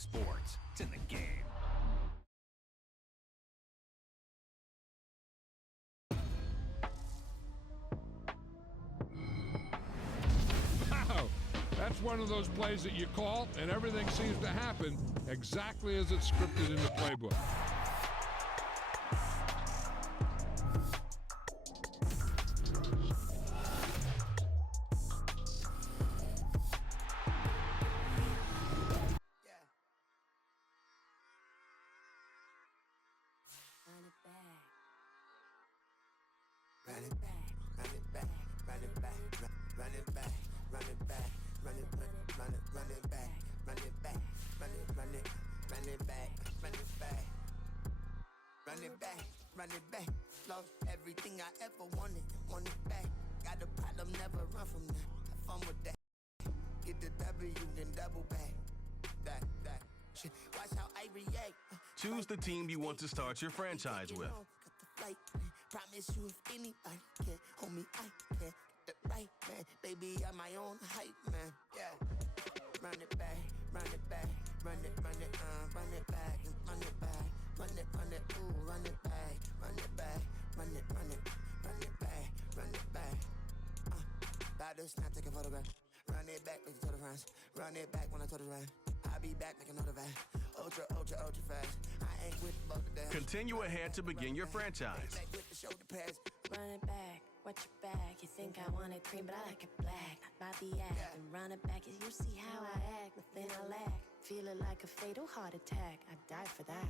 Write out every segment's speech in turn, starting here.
sports. It's in the game. Wow, that's one of those plays that you call, and everything seems to happen exactly as it's scripted in the playbook. Run it back, love everything I ever wanted it back. Got a problem, never run from that. Have fun with that. Get the W, then double back. That shit. Watch how I react. Choose the team you want to start your franchise with. Promise you if anybody can hold me, I can. Get the right man, baby, I'm my own hype man. Yeah. Run it back, run it back, run it back, and run it back. Run it, ooh, run it back, run it back, run it back. About to snap, take a photograph. Run it back, make the total runs. Run it back when I total run. I'll be back, make another van. Ultra fast. I ain't with both of them. Continue ahead to begin your franchise. Back with the shoulder pads. Run it back, watch your back. You think I want it cream, but I like it black. Not by the act. And run it back, you see how I act, nothing I lack. Feeling like a fatal heart attack. I died for that.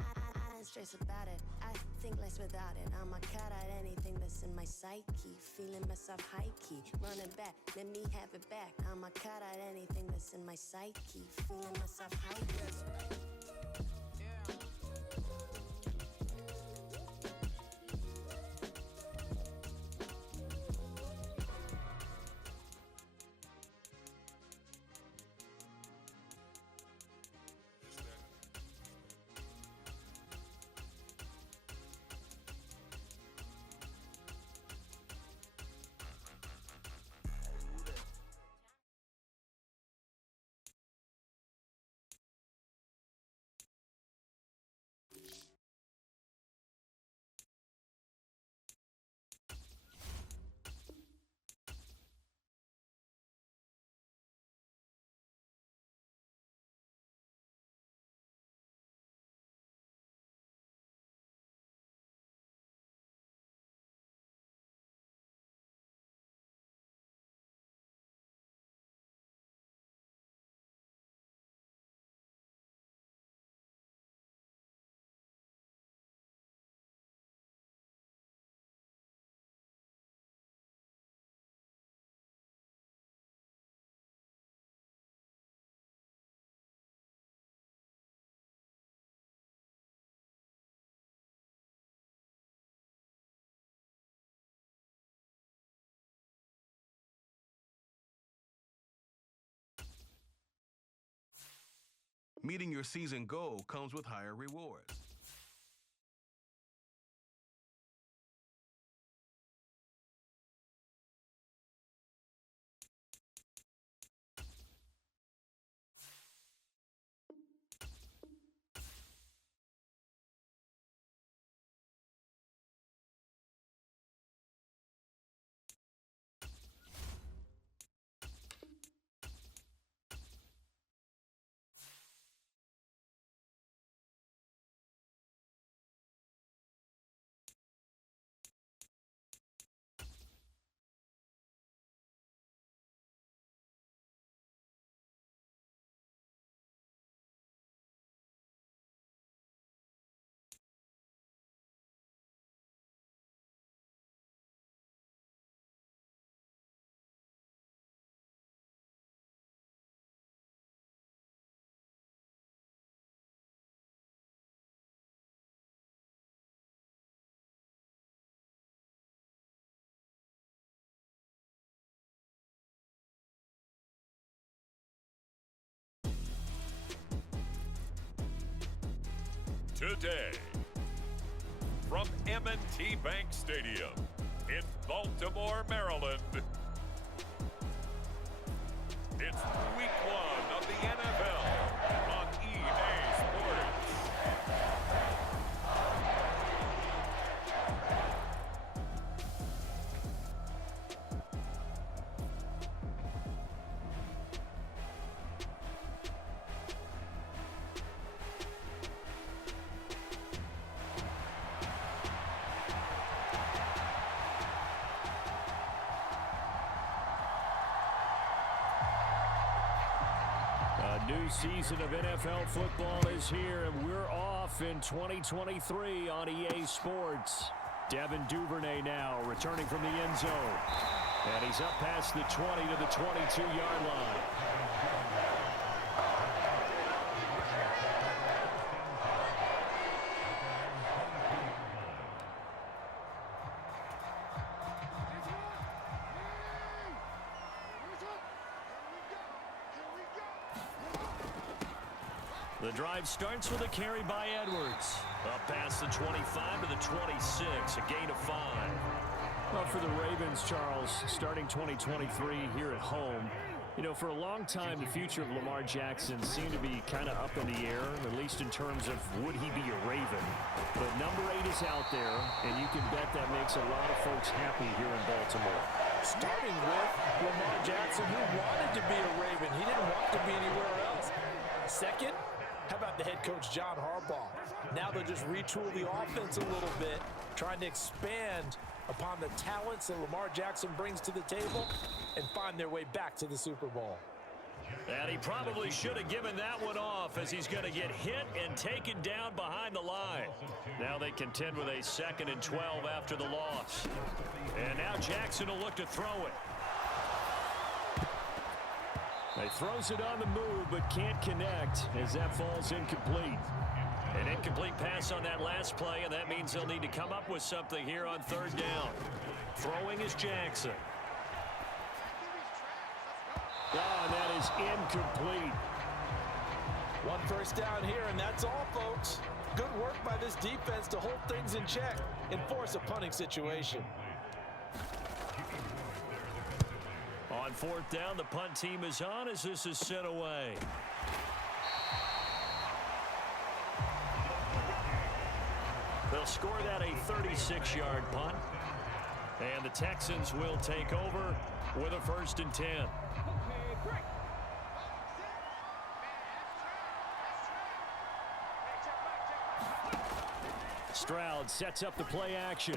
I don't stress about it, I think less without it. I'm a cut at anything that's in my psyche. Feeling myself high-key, running back, let me have it back. I'm a cut at anything that's in my psyche. Feeling myself high-key. Meeting your season goal comes with higher rewards. Today, from M&T Bank Stadium in Baltimore, Maryland, it's week 1 of the NFL on A new season of NFL football is here, and we're off in 2023 on EA Sports. Devin Duvernay now returning from the end zone. And he's up past the 20 to the 22-yard line. The drive starts with a carry by Edwards. Up past the 25 to the 26, a gain of 5. Well, for the Ravens, Charles, starting 2023 here at home, you know, for a long time, the future of Lamar Jackson seemed to be kind of up in the air, at least in terms of would he be a Raven. But number 8 is out there, and you can bet that makes a lot of folks happy here in Baltimore. Starting with Lamar Jackson, who wanted to be a Raven. He didn't want to be anywhere else. Second, how about the head coach, John Harbaugh? Now they'll just retool the offense a little bit, trying to expand upon the talents that Lamar Jackson brings to the table and find their way back to the Super Bowl. And he probably should have given that one off, as he's going to get hit and taken down behind the line. Now they contend with a 2nd and 12 after the loss. And now Jackson will look to throw it. He throws it on the move, but can't connect as that falls incomplete. An incomplete pass on that last play, and that means they'll need to come up with something here on 3rd down. Throwing is Jackson. Oh, and that is incomplete. 1 first down here, and that's all, folks. Good work by this defense to hold things in check and force a punting situation. On 4th down, the punt team is on as this is sent away. They'll score that a 36-yard punt. And the Texans will take over with a 1st and 10. Stroud sets up the play action.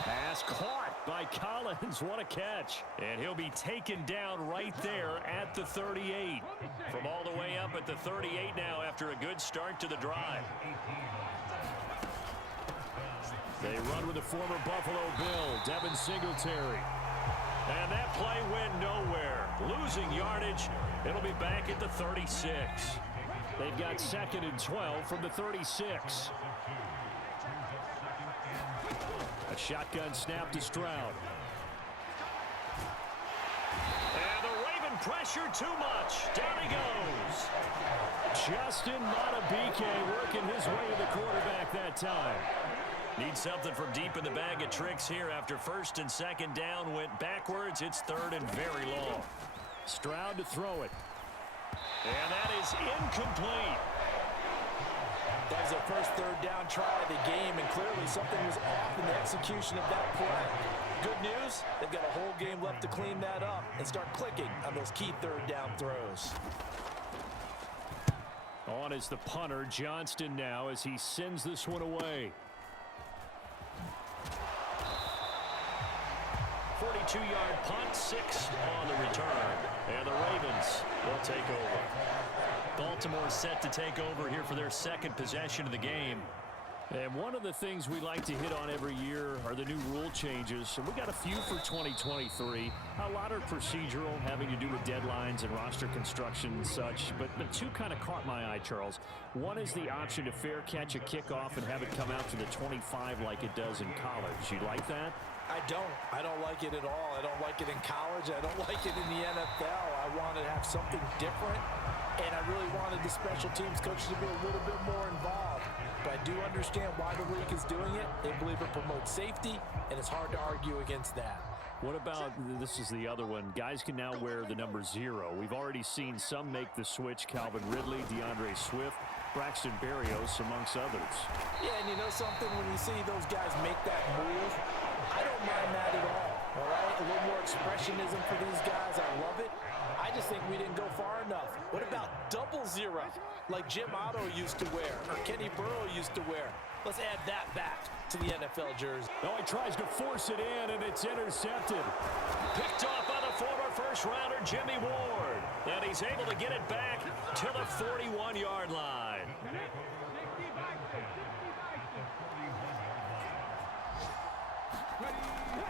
Pass caught by Collins. What a catch. And he'll be taken down right there at the 38. From all the way up at the 38 now after a good start to the drive. They run with the former Buffalo Bill, Devin Singletary. And that play went nowhere. Losing yardage. It'll be back at the 36. They've got 2nd and 12 from the 36. A shotgun snap to Stroud. And the Raven pressure too much. Down he goes. Justin Matabike working his way to the quarterback that time. Need something from deep in the bag of tricks here after 1st and 2nd down went backwards. It's 3rd and very long. Stroud to throw it. And that is incomplete. That was their first 3rd down try of the game, and clearly something was off in the execution of that play. Good news, they've got a whole game left to clean that up and start clicking on those key 3rd down throws. On is the punter, Johnston, now as he sends this one away. 42-yard punt, 6 on the return. And the Ravens will take over. Baltimore set to take over here for their 2nd possession of the game. And one of the things we like to hit on every year are the new rule changes. And we got a few for 2023. A lot are procedural, having to do with deadlines and roster construction and such. But the 2 kind of caught my eye, Charles. One is the option to fair catch a kickoff and have it come out to the 25 like it does in college. You like that? I don't like it at all. I don't like it in college. I don't like it in the NFL. I want to have something different, and I really wanted the special teams coaches to be a little bit more involved. But I do understand why the league is doing it. They believe it promotes safety, and it's hard to argue against that. What about, this is the other one, guys can now wear the number 0. We've already seen some make the switch, Calvin Ridley, DeAndre Swift, Braxton Berrios, amongst others. Yeah, and you know something, when you see those guys make that move, I don't mind that at all right? A little more expressionism for these guys. I love it. I just think we didn't go far enough. What about 00, like Jim Otto used to wear or Kenny Burrow used to wear? Let's add that back to the NFL jersey. Oh, he tries to force it in, and it's intercepted. Picked off by the former first-rounder Jimmy Ward. And he's able to get it back to the 41-yard line.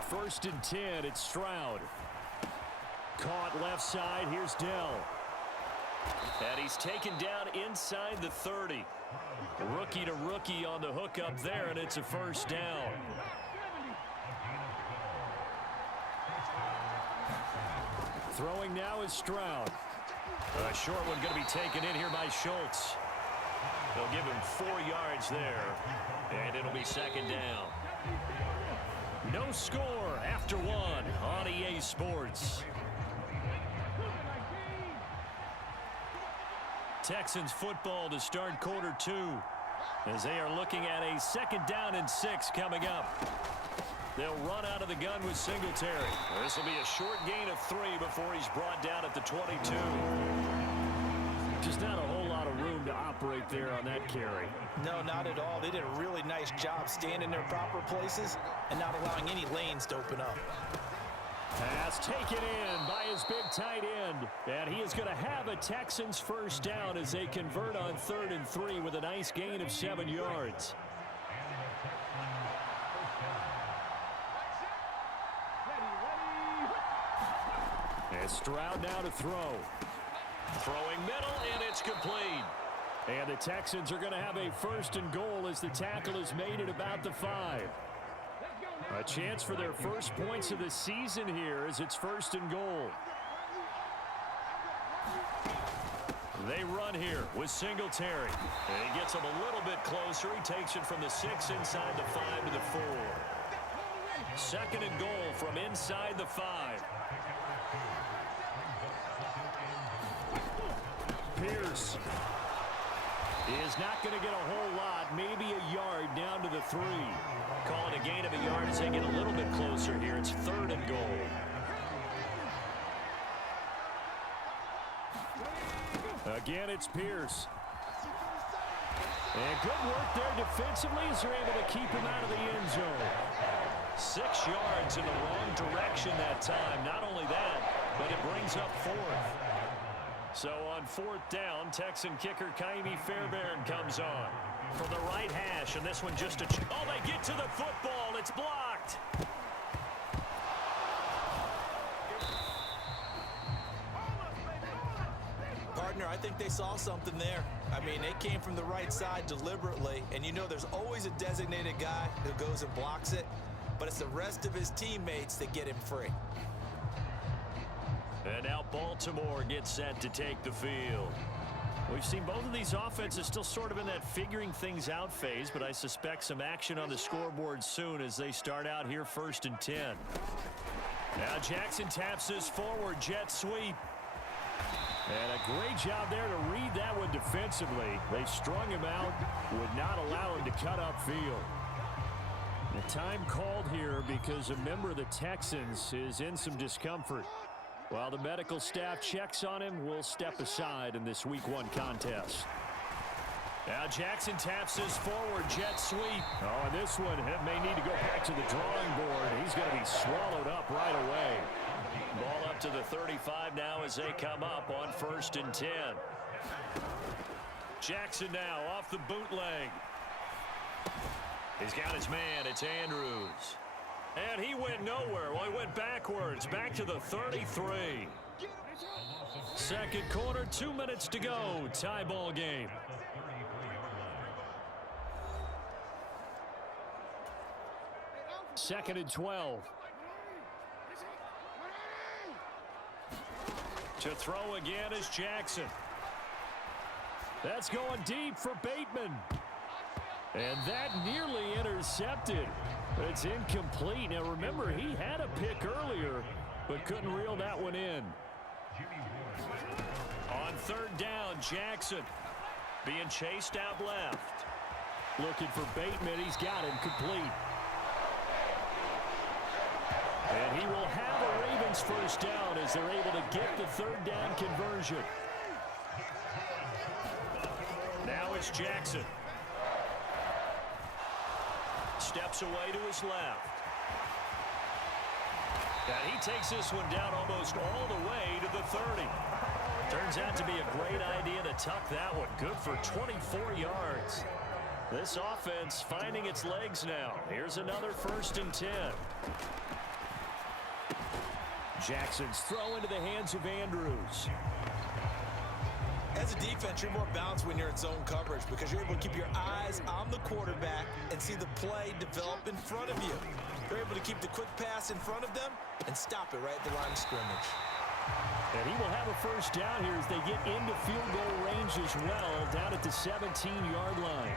First and 10, it's Stroud. Caught left side, here's Dell. And he's taken down inside the 30. Rookie to rookie on the hookup there, and it's a first down. Throwing now is Stroud. A short one going to be taken in here by Schultz. They'll give him 4 yards there, and it'll be second down. No score after one on EA Sports. Texans football to start quarter 2 as they are looking at a second down and 6 coming up. They'll run out of the gun with Singletary. This will be a short gain of 3 before he's brought down at the 22. Just not a whole lot of room to operate there on that carry. No, not at all. They did a really nice job staying in their proper places and not allowing any lanes to open up. Pass taken in by his big tight end. And he is going to have a Texans first down as they convert on 3rd and 3 with a nice gain of 7 yards. And Stroud now to throw. Throwing middle, and it's complete. And the Texans are going to have a first and goal as the tackle is made at about the 5. A chance for their first points of the season here as it's first and goal. They run here with Singletary. And he gets him a little bit closer. He takes it from the 6 inside the 5 to the 4. Second and goal from inside the 5. Pierce is not going to get a whole lot, maybe a yard down to the 3. Calling a gain of a yard as they get a little bit closer here. It's 3rd and goal. Again, it's Pierce. And good work there defensively as they're able to keep him out of the end zone. 6 yards in the wrong direction that time. Not only that, but it brings up 4th. So on 4th down, Texan kicker Kaimi Fairbairn comes on from the right hash, and this one just a... Oh, they get to the football. It's blocked. Partner, I think they saw something there. I mean, they came from the right side deliberately, and you know there's always a designated guy who goes and blocks it, but it's the rest of his teammates that get him free. And now Baltimore gets set to take the field. We've seen both of these offenses still sort of in that figuring things out phase, but I suspect some action on the scoreboard soon as they start out here 1st and 10. Now Jackson taps this forward jet sweep. And a great job there to read that one defensively. They strung him out, would not allow him to cut upfield. The time called here because a member of the Texans is in some discomfort. While the medical staff checks on him, we'll step aside in this Week 1 contest. Now Jackson taps his forward jet sweep. Oh, and this one may need to go back to the drawing board. He's going to be swallowed up right away. Ball up to the 35 now as they come up on 1st and 10. Jackson now off the bootleg. He's got his man. It's Andrews. And he went nowhere. Well, he went backwards, back to the 33. Second quarter, 2 minutes to go. Tie ball game. Second and 12. To throw again is Jackson. That's going deep for Bateman. And that nearly intercepted. It's incomplete. Now remember, he had a pick earlier, but couldn't reel that one in. On 3rd down, Jackson being chased out left. Looking for Bateman. He's got him complete. And he will have a Ravens first down as they're able to get the 3rd down conversion. Now it's Jackson. Steps away to his left. And he takes this one down almost all the way to the 30. Turns out to be a great idea to tuck that one. Good for 24 yards. This offense finding its legs now. Here's another 1st and 10. Jackson's throw into the hands of Andrews. As a defense, you're more balanced when you're in zone coverage because you're able to keep your eyes on the quarterback and see the play develop in front of you. You're able to keep the quick pass in front of them and stop it right at the line of scrimmage. And he will have a 1st down here as they get into field goal range as well, down at the 17-yard line.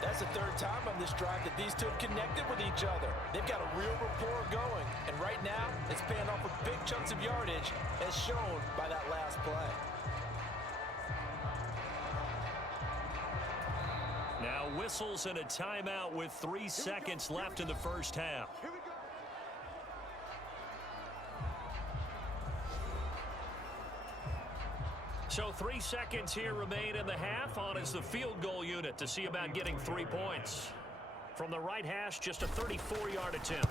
That's the 3rd time on this drive that these two have connected with each other. They've got a real rapport going, and right now it's paying off with big chunks of yardage as shown by that last play. Now whistles and a timeout with 3 seconds left in the 1st half. So 3 seconds here remain in the half. On is the field goal unit to see about getting 3 points. From the right hash, just a 34-yard attempt.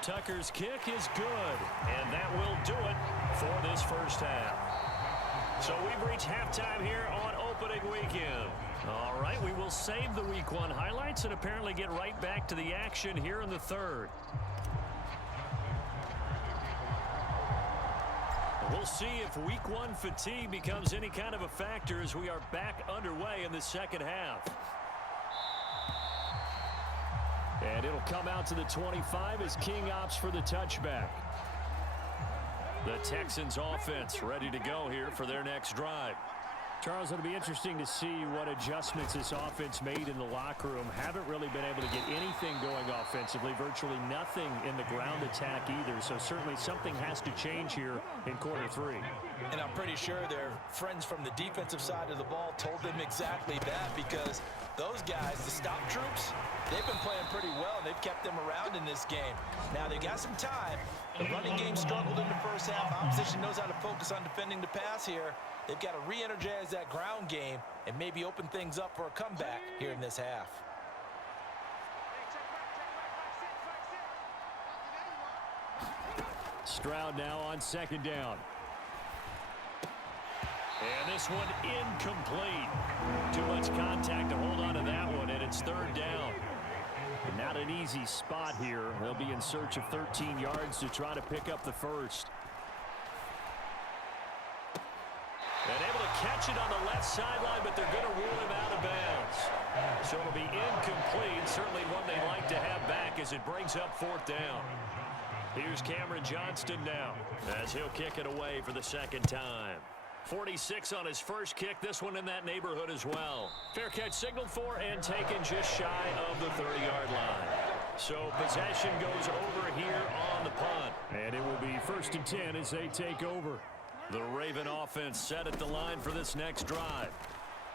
Tucker's kick is good, and that will do it for this 1st half. So we've reached halftime here on opening weekend. All right, we will save the Week 1 highlights and apparently get right back to the action here in the 3rd. We'll see if Week 1 fatigue becomes any kind of a factor as we are back underway in the 2nd half. And it'll come out to the 25 as King opts for the touchback. The Texans offense ready to go here for their next drive. Charles, it'll be interesting to see what adjustments this offense made in the locker room. Haven't really been able to get anything going offensively, virtually nothing in the ground attack either. So certainly something has to change here in quarter 3. And I'm pretty sure their friends from the defensive side of the ball told them exactly that, because those guys, the stop troops, they've been playing pretty well, and they've kept them around in this game. Now, they got some time. The running game struggled in the 1st half. Opposition knows how to focus on defending the pass here. They've got to re-energize that ground game and maybe open things up for a comeback here in this half. Stroud now on 2nd down. And this one incomplete. Too much contact to hold on to that one, and it's 3rd down. And not an easy spot here. They'll be in search of 13 yards to try to pick up the 1st. And able to catch it on the left sideline, but they're going to rule him out of bounds. So it'll be incomplete. Certainly one they like to have back as it brings up 4th down. Here's Cameron Johnston now as he'll kick it away for the 2nd time. 46 on his 1st kick. This one in that neighborhood as well. Fair catch signaled for and taken just shy of the 30-yard line. So possession goes over here on the punt. And it will be 1st and 10 as they take over. The Raven offense set at the line for this next drive.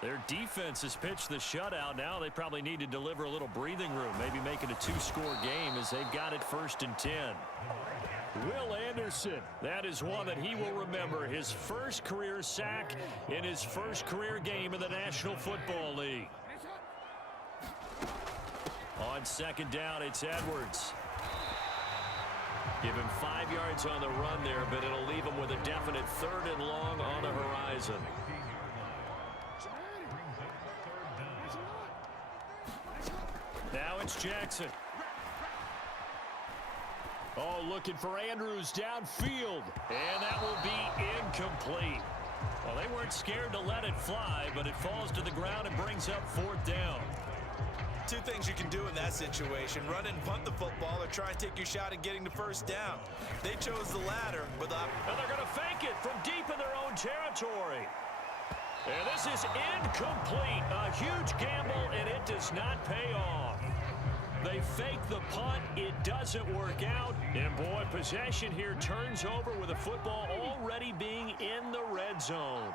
Their defense has pitched the shutout. Now they probably need to deliver a little breathing room, maybe make it a 2-score game as they've got it 1st and 10. Will Anderson, that is one that he will remember. His 1st career sack in his 1st career game in the National Football League. On 2nd down, it's Edwards. Give him 5 yards on the run there, but it'll leave him with a definite 3rd and long on the horizon. Now it's Jackson. Oh, looking for Andrews downfield, and that will be incomplete. Well, they weren't scared to let it fly, but it falls to the ground and brings up 4th down. 2 things you can do in that situation: run and punt the football, or try and take your shot at getting the 1st down. They chose the latter, but and they're going to fake it from deep in their own territory. And this is incomplete. A huge gamble, and it does not pay off. They fake the punt. It doesn't work out. And, boy, possession here turns over with the football already being in the red zone.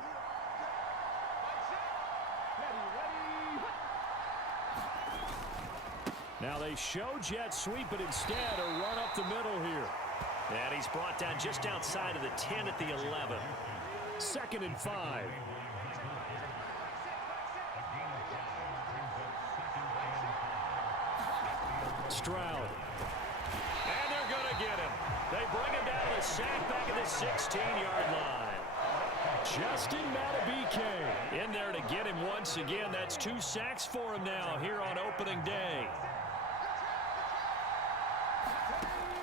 Now they show jet sweep, but instead a run up the middle here. And he's brought down just outside of the 10 at the 11. 2nd and 5. Stroud. And they're going to get him. 16-yard line. Justin Madubuike in there to get him once again. That's 2 sacks for him now here on opening day.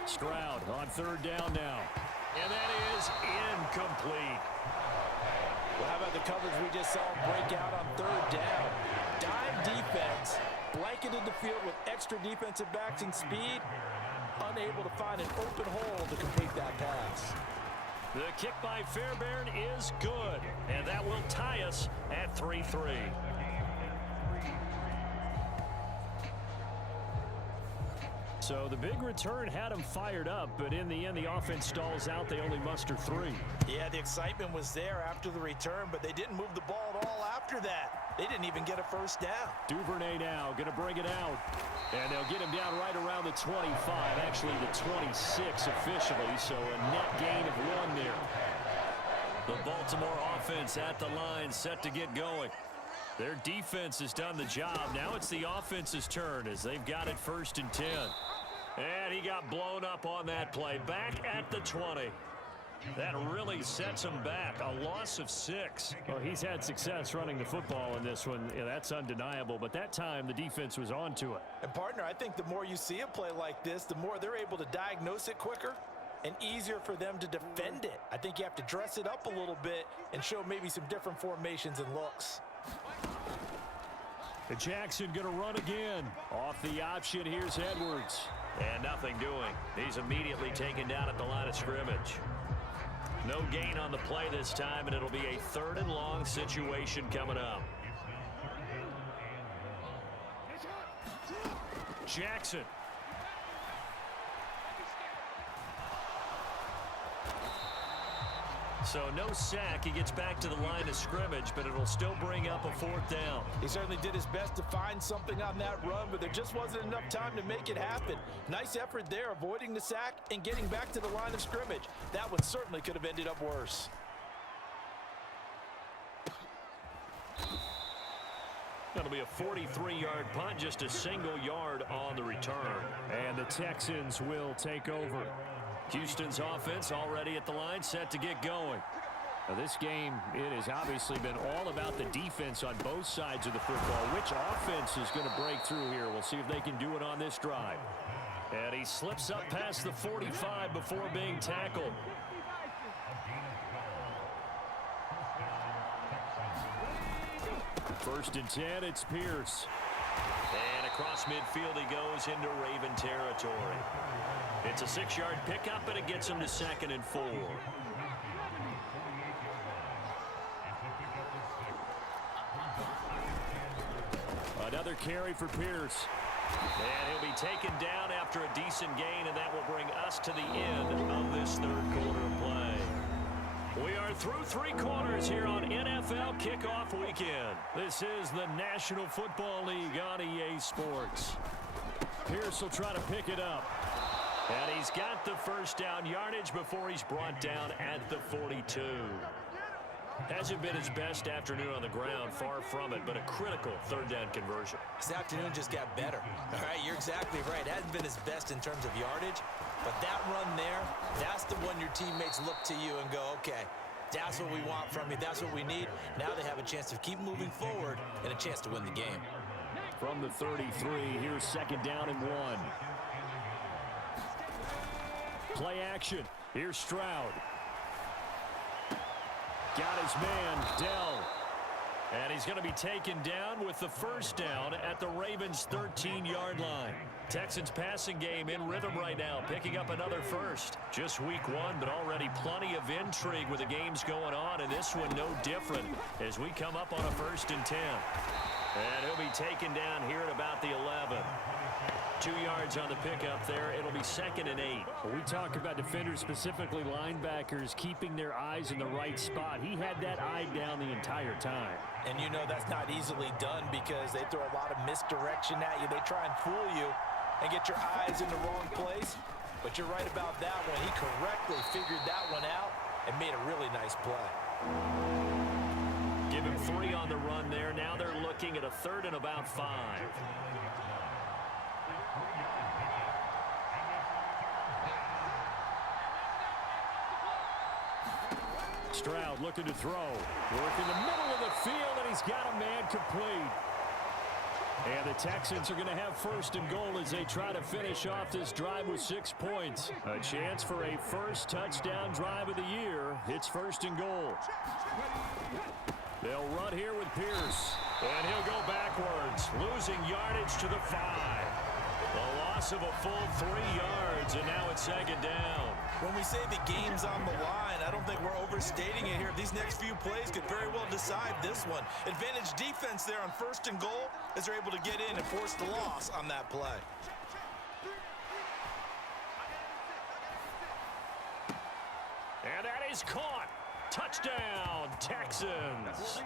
Stroud on 3rd down now. And that is incomplete. Well, how about the coverage we just saw break out on 3rd down? Dime defense, blanketed the field with extra defensive backs and speed, unable to find an open hole to complete that pass. The kick by Fairbairn is good, and that will tie us at 3-3. So the big return had them fired up, but in the end, the offense stalls out. They only muster 3. Yeah, the excitement was there after the return, but they didn't move the ball at all after that. They didn't even get a 1st down. Duvernay now going to bring it out, and they'll get him down right around the 25, actually the 26 officially, so a net gain of 1 there. The Baltimore offense at the line, set to get going. Their defense has done the job. Now it's the offense's turn as they've got it 1st and 10. And he got blown up on that play. Back at the 20. That really sets him back. A loss of 6. Well, he's had success running the football in this one. Yeah, that's undeniable. But that time, the defense was on to it. And, partner, I think the more you see a play like this, the more they're able to diagnose it quicker and easier for them to defend it. I think you have to dress it up a little bit and show maybe some different formations and looks. Jackson going to run again. Off the option, here's Edwards. And nothing doing. He's immediately taken down at the line of scrimmage. No gain on the play this time, and it'll be a 3rd and long situation coming up. Jackson. So no sack. He gets back to the line of scrimmage, but it'll still bring up a 4th down. He certainly did his best to find something on that run, but there just wasn't enough time to make it happen. Nice effort there, avoiding the sack and getting back to the line of scrimmage. That one certainly could have ended up worse. That'll be a 43-yard punt, just a single yard on the return. And the Texans will take over. Houston's offense already at the line, set to get going. Now this game, it has obviously been all about the defense on both sides of the football. Which offense is going to break through here? We'll see if they can do it on this drive. And he slips up past the 45 before being tackled. First and 10, it's Pierce. And across midfield he goes into Raven territory. It's a 6-yard pickup, and it gets him to 2nd and 4. Another carry for Pierce. And he'll be taken down after a decent gain, and that will bring us to the end of this 3rd quarter of play. We are through 3 quarters here on NFL Kickoff Weekend. This is the National Football League on EA Sports. Pierce will try to pick it up. And he's got the 1st down yardage before he's brought down at the 42. Hasn't been his best afternoon on the ground, far from it, but a critical 3rd down conversion. This afternoon just got better. All right, you're exactly right. It hasn't been his best in terms of yardage, but that run there, that's the one your teammates look to you and go, okay, that's what we want from you. That's what we need. Now they have a chance to keep moving forward and a chance to win the game. From the 33, here's 2nd down and 1. Play action. Here's Stroud. Got his man, Dell. And he's going to be taken down with the 1st down at the Ravens' 13-yard line. Texans passing game in rhythm right now, picking up another 1st. Just week 1, but already plenty of intrigue with the games going on, and this one no different as we come up on a 1st and 10. And he'll be taken down here at about the 11. 2 yards on the pickup there. It'll be 2nd and 8. Well, we talk about defenders, specifically linebackers, keeping their eyes in the right spot. He had that eye down the entire time. And you know that's not easily done because they throw a lot of misdirection at you. They try and fool you and get your eyes in the wrong place. But you're right about that one. He correctly figured that one out and made a really nice play. Give him 3 on the run there. Now they're looking at a 3rd and about 5. Stroud looking to throw. Work in the middle of the field, and he's got a man complete. And the Texans are going to have first and goal as they try to finish off this drive with 6 points. A chance for a first touchdown drive of the year. It's first and goal. They'll run here with Pierce. And he'll go backwards, losing yardage to the 5. A loss of a full 3 yards, and now it's second down. When we say the game's on the line, I don't think we're overstating it here. These next few plays could very well decide this one. Advantage defense there on first and goal as they're able to get in and force the loss on that play. And that is caught. Touchdown, Texans.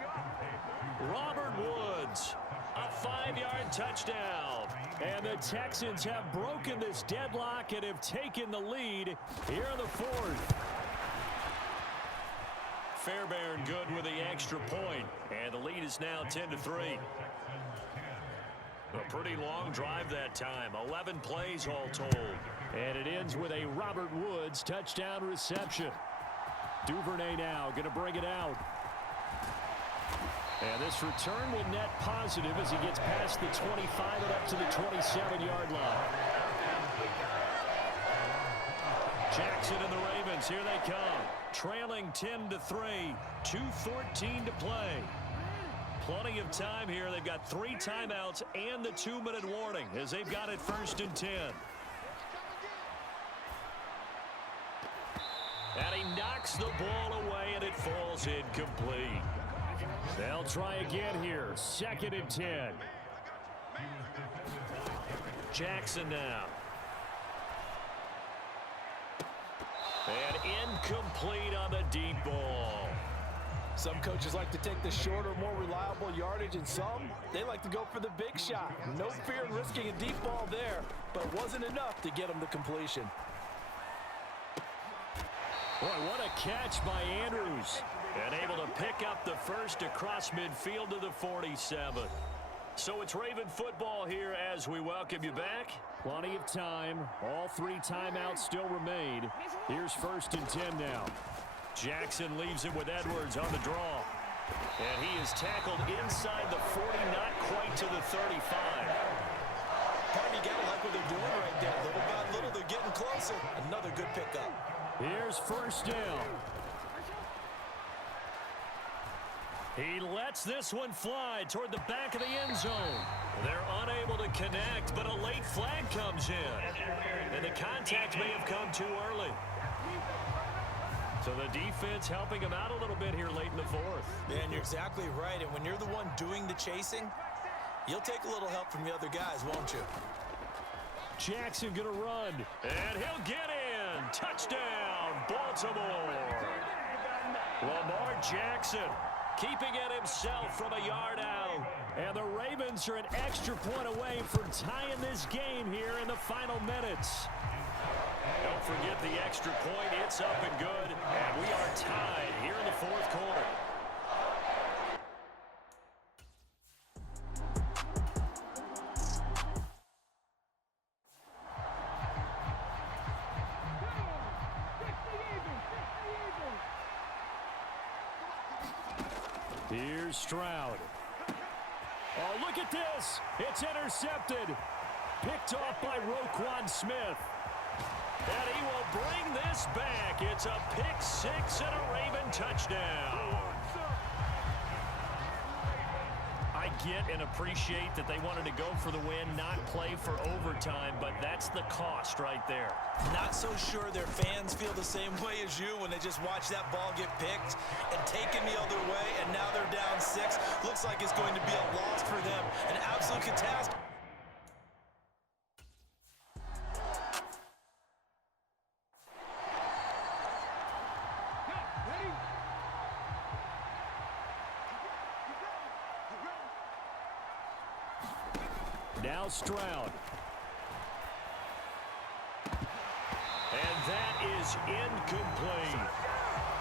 Robert Woods, a 5-yard touchdown. And the Texans have broken this deadlock and have taken the lead here in the 4th. Fairbairn good with the extra point, and the lead is now 10-3. A pretty long drive that time, 11 plays all told. And it ends with a Robert Woods touchdown reception. Duvernay now going to bring it out. And this return will net positive as he gets past the 25 and up to the 27-yard line. Jackson and the Ravens, here they come. Trailing 10-3, 2:14 to play. Plenty of time here. They've got 3 timeouts and the 2-minute warning as they've got it first and 10. And he knocks the ball away, and it falls incomplete. They'll try again here. 2nd and 10. Jackson now. And incomplete on the deep ball. Some coaches like to take the shorter, more reliable yardage, and some, they like to go for the big shot. No fear in risking a deep ball there, but it wasn't enough to get him to completion. Boy, what a catch by Andrews. And able to pick up the first across midfield to the 47. So it's Raven football here as we welcome you back. Plenty of time. All 3 timeouts still remain. Here's 1st and 10 now. Jackson leaves it with Edwards on the draw. And he is tackled inside the 40, not quite to the 35. You gotta like what they're doing right there. Little by little, they're getting closer. Another good pickup. Here's 1st down. He lets this one fly toward the back of the end zone. They're unable to connect, but a late flag comes in. And the contact may have come too early. So the defense helping him out a little bit here late in the 4th. Yeah, and you're exactly right. And when you're the one doing the chasing, you'll take a little help from the other guys, won't you? Jackson going to run. And he'll get in. Touchdown, Baltimore. Lamar Jackson keeping it himself from a yard out. And the Ravens are an extra point away from tying this game here in the final minutes. Don't forget the extra point. It's up and good. And we are tied here in the 4th quarter. Here's Stroud. Oh, look at this. It's intercepted. Picked off by Roquan Smith. And he will bring this back. It's a pick 6 and a Raven touchdown. I get and appreciate that they wanted to go for the win, not play for overtime, but that's the cost right there. Not so sure their fans feel the same way as you when they just watch that ball get picked and taken the other way, and now they're down 6. Looks like it's going to be a loss for them. An absolute catastrophe. Now Stroud. And that is incomplete.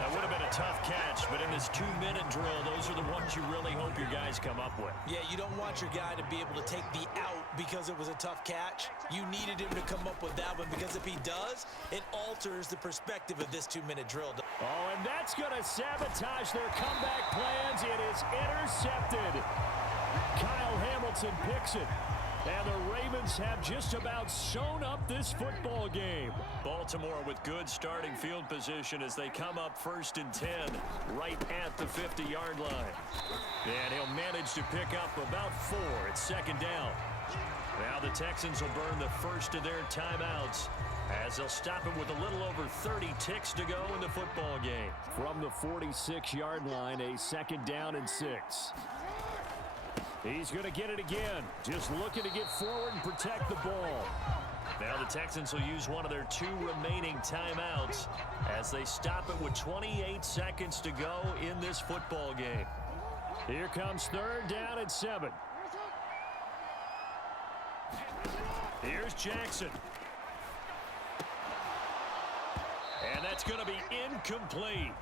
That would have been a tough catch, but in this 2-minute drill, those are the ones you really hope your guys come up with. Yeah, you don't want your guy to be able to take the out because it was a tough catch. You needed him to come up with that one because if he does, it alters the perspective of this 2-minute drill. Oh, and that's going to sabotage their comeback plans. It is intercepted. Kyle Hamilton picks it. And the Ravens have just about sewn up this football game. Baltimore with good starting field position as they come up 1st and 10 right at the 50-yard line. And he'll manage to pick up about 4 at 2nd down. Now the Texans will burn the first of their timeouts as they'll stop him with a little over 30 ticks to go in the football game. From the 46-yard line, a 2nd down and 6. He's going to get it again. Just looking to get forward and protect the ball. Now the Texans will use one of their 2 remaining timeouts as they stop it with 28 seconds to go in this football game. Here comes 3rd down and 7. Here's Jackson. And that's going to be incomplete.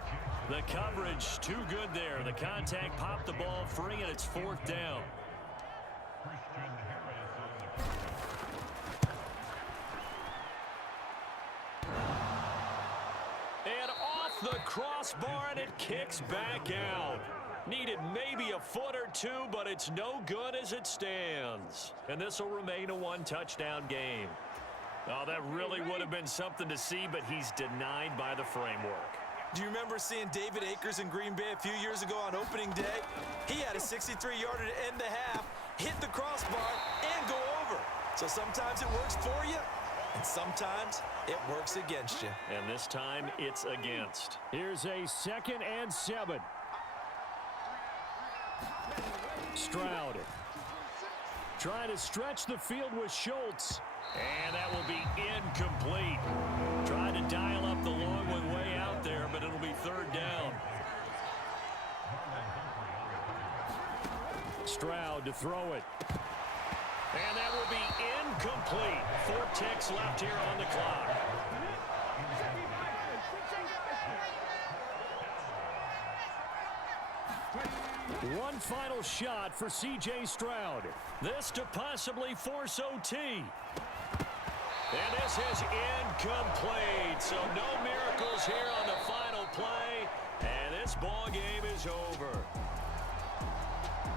The coverage too good there. The contact popped the ball free, and it's 4th down. And off the crossbar, and it kicks back out. Needed maybe a foot or 2, but it's no good as it stands. And this will remain a 1-touchdown game. Oh, that really would have been something to see, but he's denied by the framework. Do you remember seeing David Akers in Green Bay a few years ago on opening day? He had a 63-yarder to end the half, hit the crossbar, and go over. So sometimes it works for you, and sometimes it works against you. And this time, it's against. Here's a 2nd and 7. Stroud trying to stretch the field with Schultz. And that will be incomplete. Trying to dial up the long one way out there, but it'll be 3rd down. Stroud to throw it. And that will be incomplete. 4 ticks left here on the clock. One final shot for C.J. Stroud. This to possibly force OT. And this is incomplete. So no miracles here on the final play. And this ball game is over.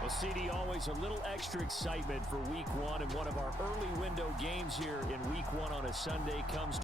Well, CD, always a little extra excitement for Week 1. And one of our early window games here in Week 1 on a Sunday comes